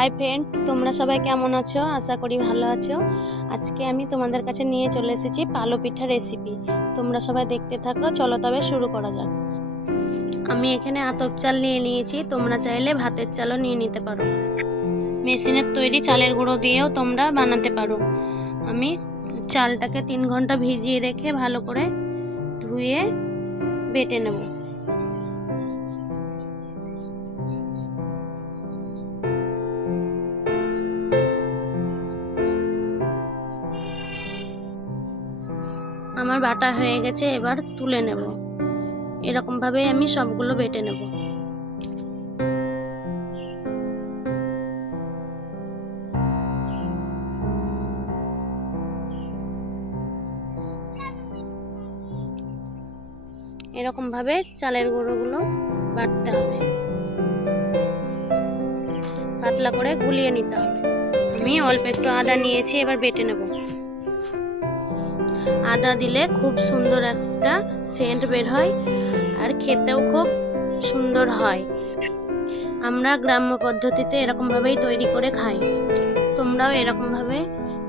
Hi friend, তোমরা সবাই কেমন আছো? আশা করি ভালো আছো। আজকে আমি তোমাদের কাছে নিয়ে চলে এসেছি পালো পিঠা রেসিপি। তোমরা সবাই দেখতে থাকো, চলো তবে শুরু করা যাক। আমি এখানে আতপ চাল নিয়ে নিয়েছি, তোমরা চাইলে ভাতের চালও নিয়ে নিতে পারো। মেশিনের তৈরি চালের গুঁড়ো দিয়েও তোমরা বানাতে পারো। আমি চালটাকে 3 ঘন্টা ভিজিয়ে রেখে ভালো করে ধুয়ে বেটে নেব। আমার বাটা হয়ে গেছে, এবার তুলে নেব। এরকম ভাবে আমি সবগুলো বেটে নেব। এরকম ভাবে চালের গুঁড়োগুলো বাটতে হবে, পাতলা করে গুলিয়ে নিতে হবে। আমি অল্প একটু আদা নিয়েছি, এবার বেটে নেব। আদা দিলে খুব সুন্দর একটা সেন্ট বের হয়, আর খেতেও খুব সুন্দর হয়। আমরা গ্রাম্য পদ্ধতিতে এরকম ভাবেই তৈরি করে খাই। তোমরাও এরকম ভাবে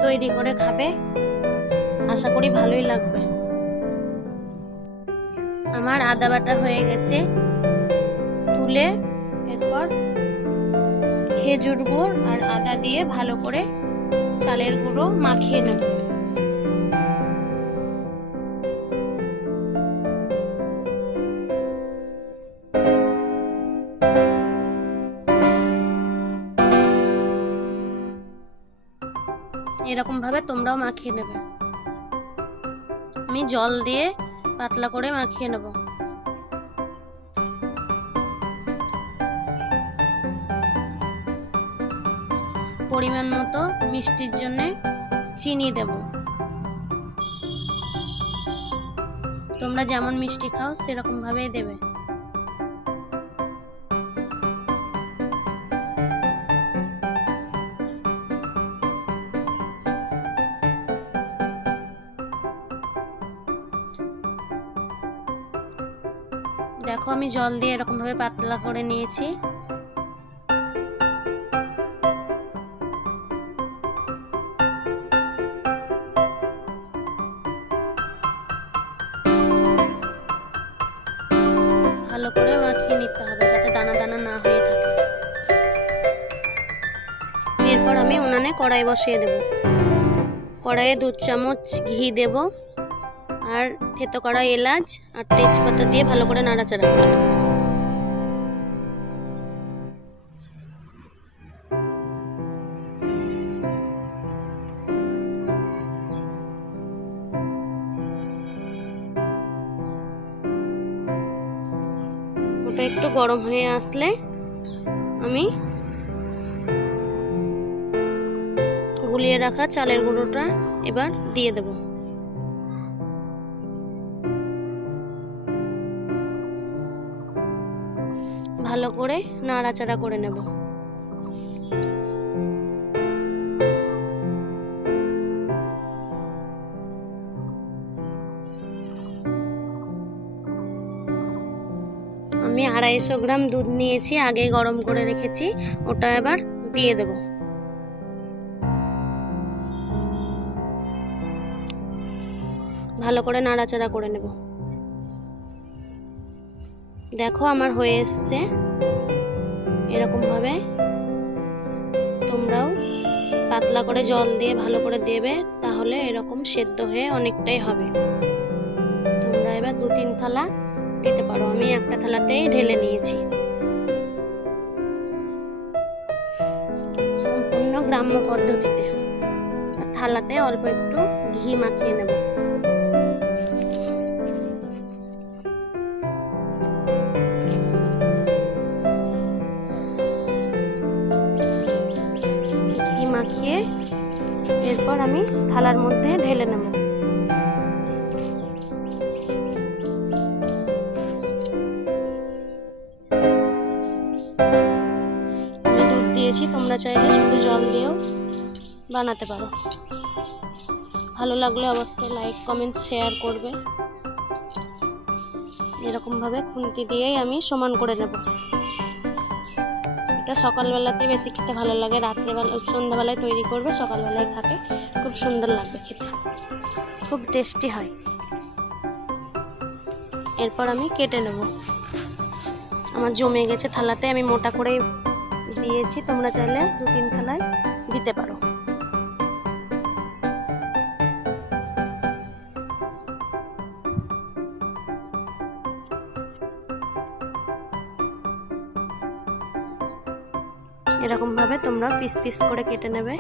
তৈরি করে খাবে, আশা করি ভালোই লাগবে। আমার আদা বাটা হয়ে গেছে, তুলে এরপর খেজুর গুড় আর আদা দিয়ে ভালো করে চালের গুঁড়ো মাখিয়ে নেব। এরকম ভাবে তোমরাও মাখিয়ে নেবে। আমি জল দিয়ে পাতলা করে মাখিয়ে নেব। পরিমাণ মতো মিষ্টির জন্য চিনি দেব। তোমরা যেমন মিষ্টি খাও সেরকম ভাবেই দেবে। দেখো, আমি জল দিয়ে এরকম ভাবে পাতলা করে নিয়েছি। ভালো করে মাখিয়ে নিতে হবে যাতে দানা দানা না হয়ে থাকে। এরপর আমি উনানে কড়াই বসিয়ে দেব। কড়াইয়ে 2 চামচ ঘি দেব, আর থেতো করা এলাচ আর তেজপাতা দিয়ে ভালো করে নাড়াচাড়া করে নেব। ওটা একটু গরম হয়ে আসলে আমি গুলিয়ে রাখা চালের গুঁড়োটা এবার দিয়ে দেব। ভালো করে নাড়াচাড়া করে নেব। আমি 250 গ্রাম দুধ নিয়েছি, আগে গরম করে রেখেছি, ওটা এবার দিয়ে দেব। ভালো করে নাড়াচাড়া করে নেব। দেখো, আমার হয়ে এসছে। এরকম ভাবে তোমরাও পাতলা করে জল দিয়ে ভালো করে দেবে, তাহলে এরকম সেদ্ধ হয়ে অনেকটাই হবে। তোমরা এবার 2-3 থালা দিতে পারো, আমি একটা থালাতেই ঢেলে নিয়েছি। সম্পূর্ণ গ্রাম্য পদ্ধতিতে। থালাতে অল্প একটু ঘি মাখিয়ে নেব। ঘি মাখিয়ে এরপর আমি থালার মধ্যে ঢেলে নেব। তোমরা চাইলে শুধু জল দিয়েও বানাতে পারো। ভালো লাগলে অবশ্যই লাইক, কমেন্ট, শেয়ার করবে। এরকম ভাবে খুন্তি দিয়েই আমি সমান করে নেব। এটা সকালবেলাতে বেশি খেতে ভালো লাগে, রাত্রেবেলা সন্ধ্যাবেলায় তৈরি করবে, সকালবেলায় খাবে খুব সুন্দর লাগবে খেতে, খুব টেস্টি হয়। এরপর আমি কেটে নেব। আমার জমে গেছে থালাতে, আমি মোটা করে দিয়েছি, তোমরা চাইলে 2-3 থালায় দিতে পারো। এরকম ভাবে তোমরা পিস পিস করে কেটে নেবে।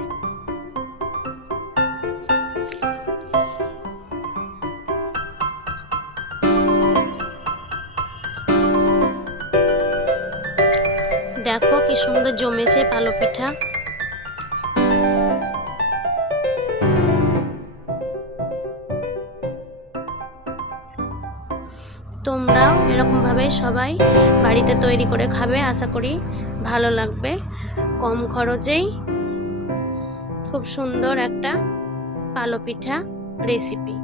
দেখো কি সুন্দর জমেছে পালো পিঠা। তোমরাও এরকম ভাবে সবাই বাড়িতে তৈরি করে খাবে, আশা করি ভালো লাগবে। কম খরচেই খুব সুন্দর একটা পালো পিঠা রেসিপি।